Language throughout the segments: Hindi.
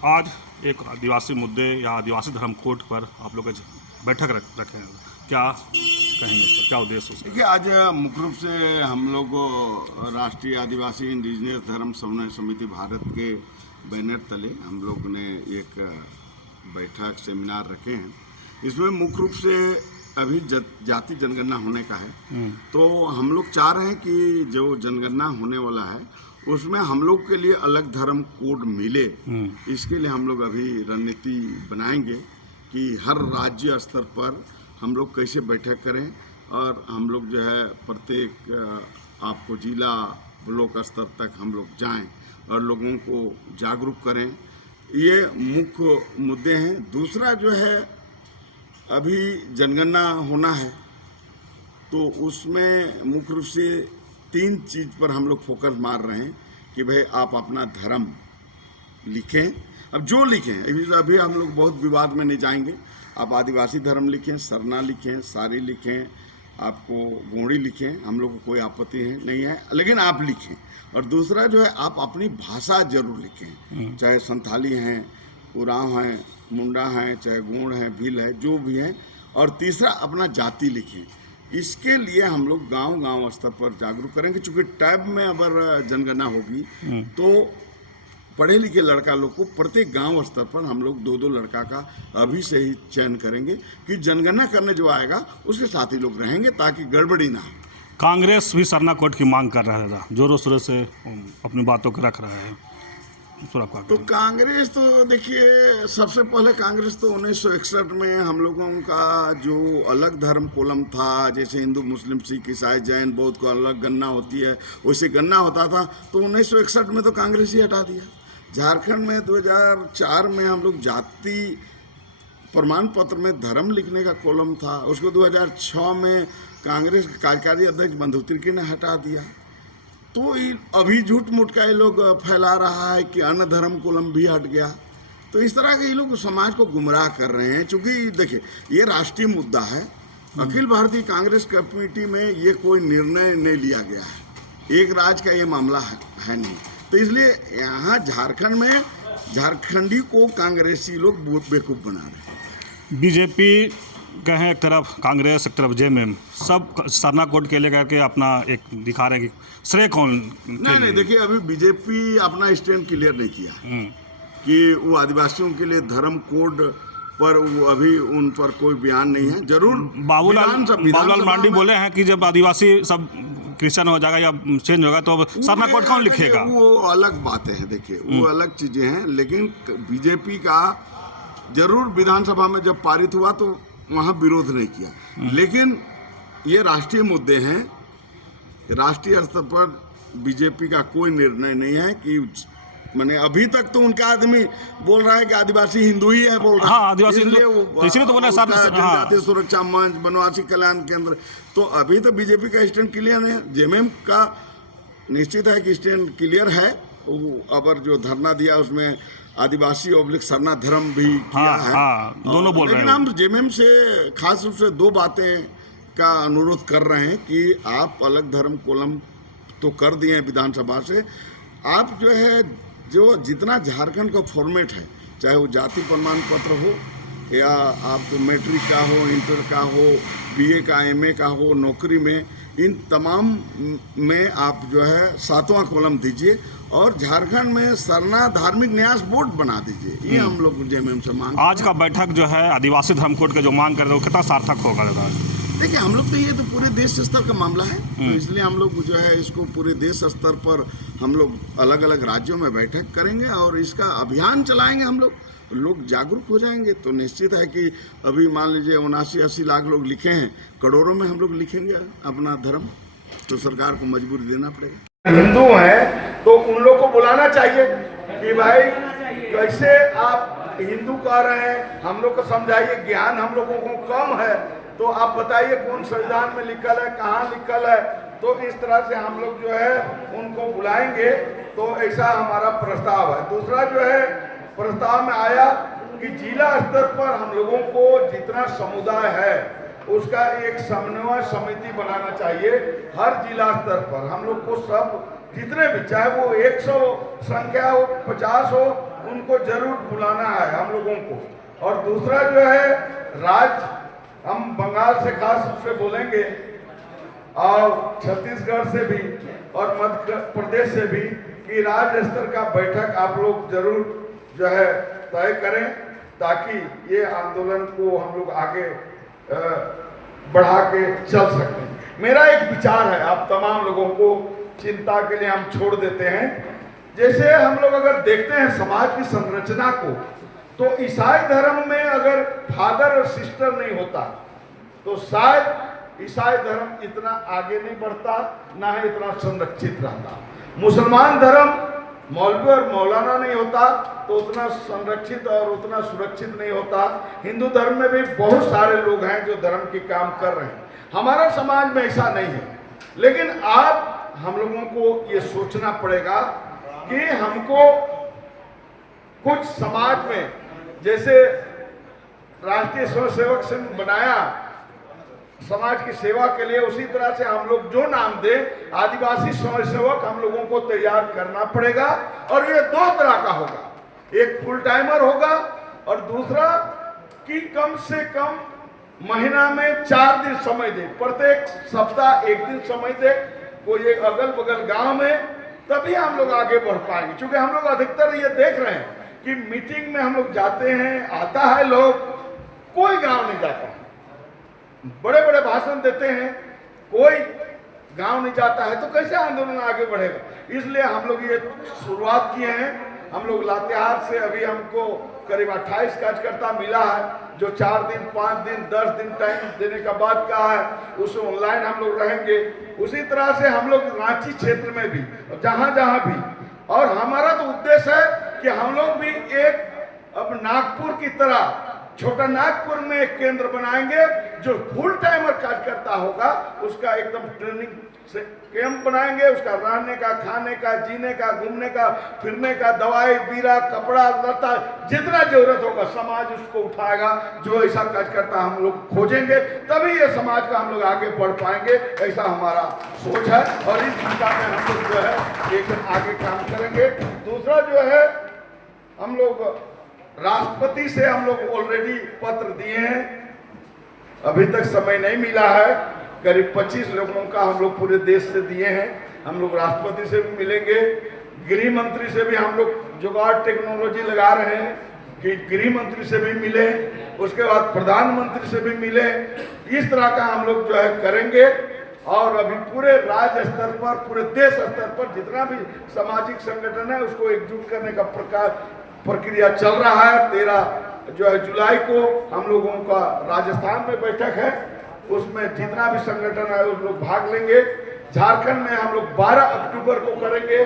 आज एक आदिवासी मुद्दे या आदिवासी धर्म कोड पर आप लोग बैठक रखे हैं, क्या कहेंगे उस पर, क्या उद्देश्य उसका? देखिए, आज मुख्य रूप से हम लोग राष्ट्रीय आदिवासी इंडिजिनियस धर्म समन्वय समिति भारत के बैनर तले हम लोग ने एक बैठक सेमिनार रखे हैं। इसमें मुख्य रूप से अभी जाति जनगणना होने का है, तो हम लोग चाह रहे हैं कि जो जनगणना होने वाला है उसमें हम लोग के लिए अलग धर्म कोड मिले। इसके लिए हम लोग अभी रणनीति बनाएंगे कि हर राज्य स्तर पर हम लोग कैसे बैठक करें और हम लोग जो है प्रत्येक आपको जिला ब्लॉक स्तर तक हम लोग जाएं और लोगों को जागरूक करें। ये मुख्य मुद्दे हैं। दूसरा जो है, अभी जनगणना होना है तो उसमें मुख्य रूप से 3 चीज़ पर हम लोग फोकस मार रहे हैं कि भाई आप अपना धर्म लिखें। अब जो लिखें, अभी हम लोग बहुत विवाद में नहीं जाएंगे। आप आदिवासी धर्म लिखें, सरना लिखें, सारी लिखें, आपको गोंडी लिखें, हम लोग को कोई आपत्ति नहीं है, लेकिन आप लिखें। और दूसरा जो है, आप अपनी भाषा जरूर लिखें, चाहे संथाली हैं, उरांव हैं, मुंडा हैं, चाहे गोंड हैं, भील है, जो भी हैं। और तीसरा अपना जाति लिखें। इसके लिए हम लोग गांव स्तर पर जागरूक करेंगे, क्योंकि टैब में अगर जनगणना होगी तो पढ़े लिखे लड़का लोग को प्रत्येक गांव स्तर पर हम लोग 2-2 लड़का का अभी से ही चयन करेंगे कि जनगणना करने जो आएगा उसके साथ ही लोग रहेंगे, ताकि गड़बड़ी ना हो। कांग्रेस भी सरना कोड की मांग कर रहा था, जोरों शोरों से अपनी बातों को रख रहा है, तो कांग्रेस तो देखिए, सबसे पहले कांग्रेस तो 1961 में हम लोगों का जो अलग धर्म कॉलम था, जैसे हिंदू मुस्लिम सिख ईसाई जैन बौद्ध को अलग गणना होती है वैसे गणना होता था, तो 1961 में तो कांग्रेस ही हटा दिया। झारखंड में 2004 में हम लोग जाति प्रमाण पत्र में धर्म लिखने का कॉलम था, उसको 2006 में कांग्रेस के कार्यकारी अध्यक्ष बंधु तिर्की ने हटा दिया। तो अभी झूठ मूठ का ये लोग फैला रहा है कि अन्य धर्म कॉलम भी हट गया। तो इस तरह के ये लोग समाज को गुमराह कर रहे हैं। चूँकि देखिए, ये राष्ट्रीय मुद्दा है, अखिल भारतीय कांग्रेस कमेटी में ये कोई निर्णय नहीं लिया गया है, एक राज्य का ये मामला है नहीं। तो इसलिए यहाँ झारखंड में झारखंडी को कांग्रेसी लोग बेवकूफ़ बना रहे हैं। बीजेपी कहें एक तरफ, कांग्रेस एक तरफ, जेएमएम, सब सरना कोड के लिए करके अपना एक दिखा रहे हैं कि श्रेय कौन। नहीं, देखिए, अभी बीजेपी अपना स्टैंड क्लियर नहीं किया कि वो आदिवासियों के लिए धर्म कोड पर वो अभी उन पर कोई बयान नहीं है। जरूर बाबूलाल मांडी बोले हैं कि जब आदिवासी सब क्रिश्चियन हो जाएगा या चेंज होगा तो सरना कोड कौन लिखेगा। वो अलग बातें हैं, देखिए, वो अलग चीजें हैं। लेकिन बीजेपी का जरूर विधानसभा में जब पारित हुआ तो वहाँ विरोध नहीं किया, लेकिन ये राष्ट्रीय मुद्दे हैं। राष्ट्रीय स्तर पर बीजेपी का कोई निर्णय नहीं है कि मैंने अभी तक तो उनका आदमी बोल रहा है कि आदिवासी हिंदू ही है, बोल रहा है। हाँ, आदिवासी हिंदू, इसलिए तो बोला जनजातीय सुरक्षा मंच, वनवासी कल्याण केंद्र। तो अभी तो बीजेपी का स्टैंड क्लियर है। जेएमएम का निश्चित है कि स्टैंड क्लियर है। अबर जो धरना दिया उसमें आदिवासी ऑब्लिक सरना धर्म भी किया है। दोनों बोल रहे हैं। लेकिन हम जेएमएम से खास रूप से 2 बातें का अनुरोध कर रहे हैं कि आप अलग धर्म कॉलम तो कर दिए हैं विधानसभा से, आप जो है जो जितना झारखंड का फॉर्मेट है, चाहे वो जाति प्रमाण पत्र हो या आपको मैट्रिक का हो, इंटर का हो, बीए का, एमए का हो, नौकरी में, इन तमाम में आप जो है 7वां कॉलम दीजिए और झारखंड में सरना धार्मिक न्यास बोर्ड बना दीजिए। ये हम लोग जेएमएम से मांग। आज का बैठक जो है आदिवासी धर्म कोड का जो मांग कर रहे हो, कितना सार्थक होगा दादा? देखिए, हम लोग तो ये तो पूरे देश स्तर का मामला है, तो इसलिए हम लोग जो है इसको पूरे देश स्तर पर हम लोग अलग अलग राज्यों में बैठक करेंगे और इसका अभियान चलाएंगे। हम लोग जागरूक हो जाएंगे तो निश्चित है कि अभी मान लीजिए 79-80 लाख लोग लिखे हैं, करोड़ों में हम लोग लिखेंगे अपना धर्म, तो सरकार को मजबूरी देना पड़ेगा। हिंदू हैं तो उन लोग को बुलाना चाहिए कि भाई कैसे आप हिंदू कह रहे हैं, हम लोग को समझाइए। ज्ञान हम लोगों को कम है, तो आप बताइए कौन संविधान में लिखल है, कहाँ लिखल है। तो इस तरह से हम लोग जो है उनको बुलाएंगे। तो ऐसा हमारा प्रस्ताव है। दूसरा जो है प्रस्ताव में आया कि जिला स्तर पर हम लोगों को जितना समुदाय है उसका एक समन्वय समिति बनाना चाहिए। हर जिला स्तर पर हम लोग को सब जितने भी, चाहे वो 100 संख्या हो, 50 हो, उनको जरूर बुलाना है हम लोगों को। और दूसरा जो है हम बंगाल से खास रूप से बोलेंगे और छत्तीसगढ़ से भी और मध्य प्रदेश से भी कि राज्य स्तर का बैठक आप लोग जरूर जो है तय करें, ताकि ये आंदोलन को हम लोग आगे बढ़ा के चल सकें। मेरा एक विचार है, आप तमाम लोगों को चिंता के लिए हम छोड़ देते हैं। जैसे हम लोग अगर देखते हैं समाज की संरचना को, तो ईसाई धर्म में अगर फादर और सिस्टर नहीं होता तो शायद ईसाई धर्म इतना आगे नहीं बढ़ता, ना ही इतना संरक्षित रहता। मुसलमान धर्म मौलवी और मौलाना नहीं होता तो उतना संरक्षित और उतना सुरक्षित नहीं होता। हिंदू धर्म में भी बहुत सारे लोग हैं जो धर्म के काम कर रहे हैं। हमारा समाज में ऐसा नहीं है, लेकिन आप हम लोगों को ये सोचना पड़ेगा कि हमको कुछ समाज में, जैसे राष्ट्रीय स्वयंसेवक संघ बनाया समाज की सेवा के लिए, उसी तरह से हम लोग जो नाम दे आदिवासी स्वयंसेवक हम लोगों को तैयार करना पड़ेगा। और ये दो तरह का होगा, एक फुल टाइमर होगा और दूसरा कि कम से कम महीना में 4 दिन समय दे, प्रत्येक सप्ताह 1 दिन समय दे कोई एक अगल बगल गांव में, तभी हम लोग आगे बढ़ पाएंगे। क्योंकि हम लोग अधिकतर ये देख रहे हैं कि मीटिंग में हम लोग जाते हैं, आता है लोग, कोई गांव नहीं जाता, बड़े बड़े भाषण देते हैं, कोई गांव नहीं जाता है, तो कैसे आंदोलन आगे बढ़ेगा। इसलिए हम लोग ये शुरुआत किए हैं। हम लोग लातेहार से अभी हमको करीब 28 कार्यकर्ता मिला है, जो 4 दिन 5 दिन 10 दिन टाइम देने का बाद कहा है, उसमें ऑनलाइन हम लोग रहेंगे। उसी तरह से हम लोग रांची क्षेत्र में भी, जहाँ जहाँ भी, और हमारा तो उद्देश्य है कि हम लोग भी एक अब नागपुर की तरह छोटा नागपुर में एक केंद्र बनाएंगे, जो फुल टाइमर कार्यकर्ता होगा उसका एकदम ट्रेनिंग से कैंप बनाएंगे, उसका रहने का, खाने का, जीने का, घूमने का, फिरने का, दवाई बीरा, कपड़ा लता, जितना जरूरत होगा समाज उसको उठाएगा। जो ऐसा कार्यकर्ता हम लोग खोजेंगे तभी ये समाज का हम लोग आगे बढ़ पाएंगे, ऐसा हमारा सोच है। और इस दिशा में हम लोग जो है एकदम आगे काम करेंगे। दूसरा जो है, हम लोग राष्ट्रपति से हम लोग ऑलरेडी पत्र दिए हैं, अभी तक समय नहीं मिला है। करीब 25 लोगों का हम लोग पूरे देश से दिए हैं। हम लोग राष्ट्रपति से भी मिलेंगे, गृह मंत्री से भी हम लोग जुगाड़ टेक्नोलॉजी लगा रहे हैं कि गृह मंत्री से भी मिले, उसके बाद प्रधानमंत्री से भी मिले। इस तरह का हम लोग जो है करेंगे। और अभी पूरे राज्य स्तर पर, पूरे देश स्तर पर जितना भी सामाजिक संगठन है उसको एकजुट करने का प्रक्रिया चल रहा है। 13 जुलाई को हम लोगों का राजस्थान में बैठक है, उसमें जितना भी संगठन है उस लोग भाग लेंगे। झारखंड में हम लोग 12 अक्टूबर को करेंगे,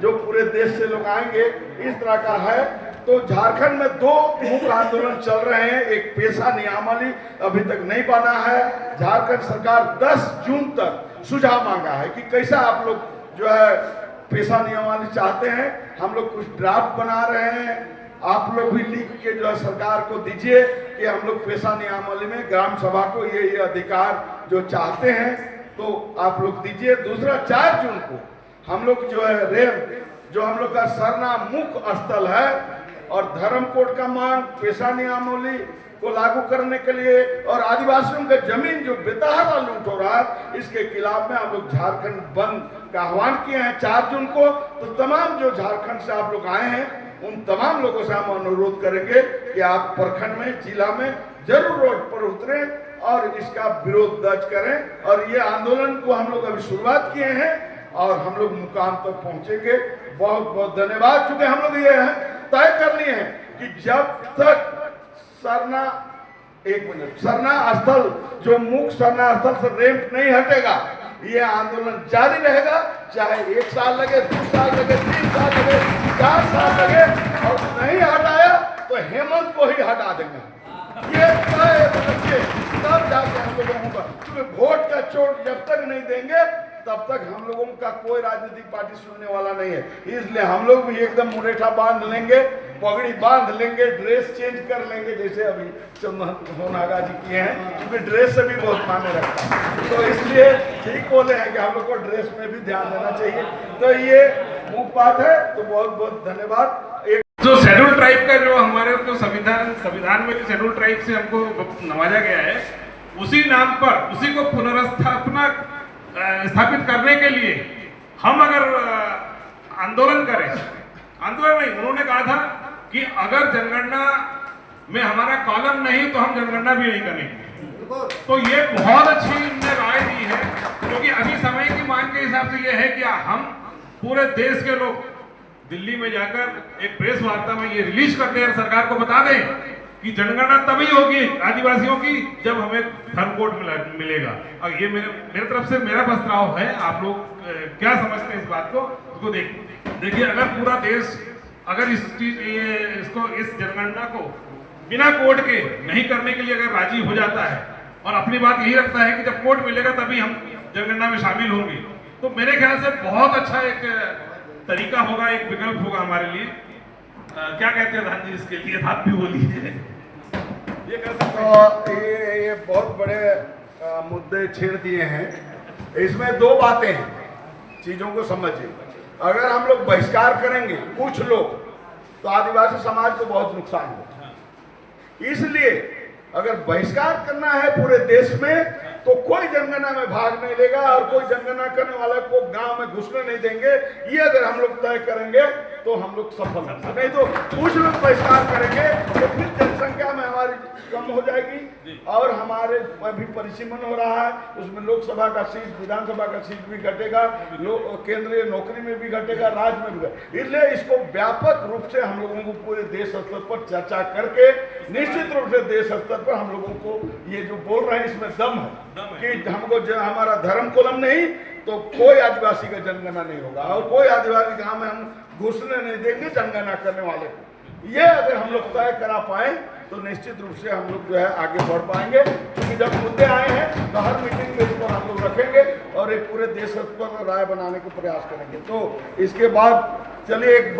जो पूरे देश से लोग आएंगे। इस तरह का है। तो झारखंड में 2 मुख्य आंदोलन चल रहे हैं। एक पेशा नियमावली अभी तक नहीं बना है। झारखंड सरकार 10 जून तक सुझाव मांगा है कि कैसा आप लोग जो है पेशा नियमावली चाहते हैं। हम लोग कुछ ड्राफ्ट बना रहे हैं, आप लोग भी लिख के जो है सरकार को दीजिए कि हम लोग पेशा नियमावली में ग्राम सभा को ये अधिकार जो चाहते हैं तो आप लोग दीजिए। दूसरा 4 जून को हम लोग जो है रेम, जो हम लोग का सरना मुख्य स्थल है, और धर्म कोड का मांग, पेशा नियमावली को लागू करने के लिए और आदिवासियों के जमीन जो बेतहाशा लूट हो रहा है, इसके खिलाफ में हम लोग झारखंड बंद का आह्वान किए हैं 4 जून को। तो तमाम जो झारखंड से आप लोग आए हैं उन तमाम लोगों से हम अनुरोध करेंगे कि आप प्रखंड में, जिला में जरूर रोड पर उतरें और इसका विरोध दर्ज करें। और ये आंदोलन को हम लोग अभी शुरुआत किए हैं और हम लोग मुकाम तक पहुंचेंगे। बहुत बहुत धन्यवाद। चूंकि हम लोग ये तय कर लिए हैं कि जब तक सरना स्थल, जो मुख्य सरना स्थल से रेंप नहीं हटेगा, ये आंदोलन जारी रहेगा। चाहे 1 साल लगे, 2 साल लगे, 3 साल लगे, 4 साल लगे, और नहीं हटाया तो हेमंत को ही हटा देंगे। ये तय रखिए, तब जाके हम लोगों का, क्योंकि वोट का चोट जब तक नहीं देंगे तब तक हम लोगों का कोई राजनीतिक पार्टी सुनने वाला नहीं है। इसलिए हम लोग भी एकदम मुरेठा बांध लेंगे, पगड़ी बांध लेंगे, ड्रेस चेंज कर लेंगे, जैसे अभी नागा जी किए हैं, क्योंकि ड्रेस से भी बहुत मायने रखता है। तो इसलिए ठीक बोले हैं कि हम लोग को ड्रेस में भी ध्यान देना चाहिए। तो ये मुख्य बात है। तो बहुत बहुत धन्यवाद। जो शेड्यूल ट्राइब का जो हमारे जो संविधान में जो शेड्यूल ट्राइब से हमको नवाजा गया है, उसी नाम पर उसी को स्थापित करने के लिए हम अगर आंदोलन करें, आंदोलन नहीं, उन्होंने कहा था कि अगर जनगणना में हमारा कॉलम नहीं तो हम जनगणना भी नहीं करेंगे। तो ये बहुत अच्छी इनने राय दी है, क्योंकि अभी समय की मांग के हिसाब से ये है कि हम पूरे देश के लोग दिल्ली में जाकर एक प्रेस वार्ता में ये रिलीज कर दें और सरकार को बता दें कि जनगणना तभी होगी आदिवासियों की जब हमें धर्म कोड मिलेगा। और ये मेरे तरफ से मेरा प्रस्ताव है, आप लोग क्या समझते हैं इस बात को, उसको देखिए। अगर पूरा देश अगर इस जनगणना को बिना कोड के नहीं करने के लिए अगर राजी हो जाता है और अपनी बात यही रखता है कि जब कोड मिलेगा तभी हम जनगणना में शामिल होंगे, तो मेरे ख्याल से बहुत अच्छा एक तरीका होगा, एक विकल्प होगा हमारे लिए। क्या कहते हैं प्रधान जी इसके लिए, आप भी बोलिए। ये कर सकते तो ये बहुत बड़े मुद्दे छेड़ दिए हैं। इसमें दो बातें हैं, चीजों को समझिए। अगर हम लोग बहिष्कार करेंगे कुछ लोग, तो आदिवासी समाज को बहुत नुकसान होगा। इसलिए अगर बहिष्कार करना है पूरे देश में, तो कोई जनगणना में भाग नहीं लेगा और कोई जनगणना करने वाला को गांव में घुसने नहीं देंगे। ये अगर हम लोग तय करेंगे तो हम लोग सफल होंगे, नहीं तो कुछ लोग बहिष्कार करेंगे तो फिर जनसंख्या में हमारी कम हो जाएगी और हमारे अभी परिसीमन हो रहा है, उसमें लोकसभा का सीट, विधानसभा का सीट भी घटेगा, केंद्रीय नौकरी में भी घटेगा, राज्य में भी घटेगा। इसलिए इसको व्यापक रूप से हम लोगों को पूरे देश स्तर पर चर्चा करके निश्चित रूप से देश स्तर पर हम लोगों को ये जो बोल रहे हैं इसमें दम है कि हमको हमारा धर्म कोलम नहीं तो कोई आदिवासी का जनगणना नहीं होगा और कोई आदिवासी गांव में हम घुसने नहीं देंगे जनगणना करने वाले को। ये अगर हम लोग तय करा पाए तो निश्चित रूप से हम लोग जो है आगे बढ़ पाएंगे, क्योंकि जब मुद्दे आए हैं तो हर मीटिंग में इसको हम लोग रखेंगे और एक पूरे देश पर राय बनाने का प्रयास करेंगे। तो इसके बाद चलिए एक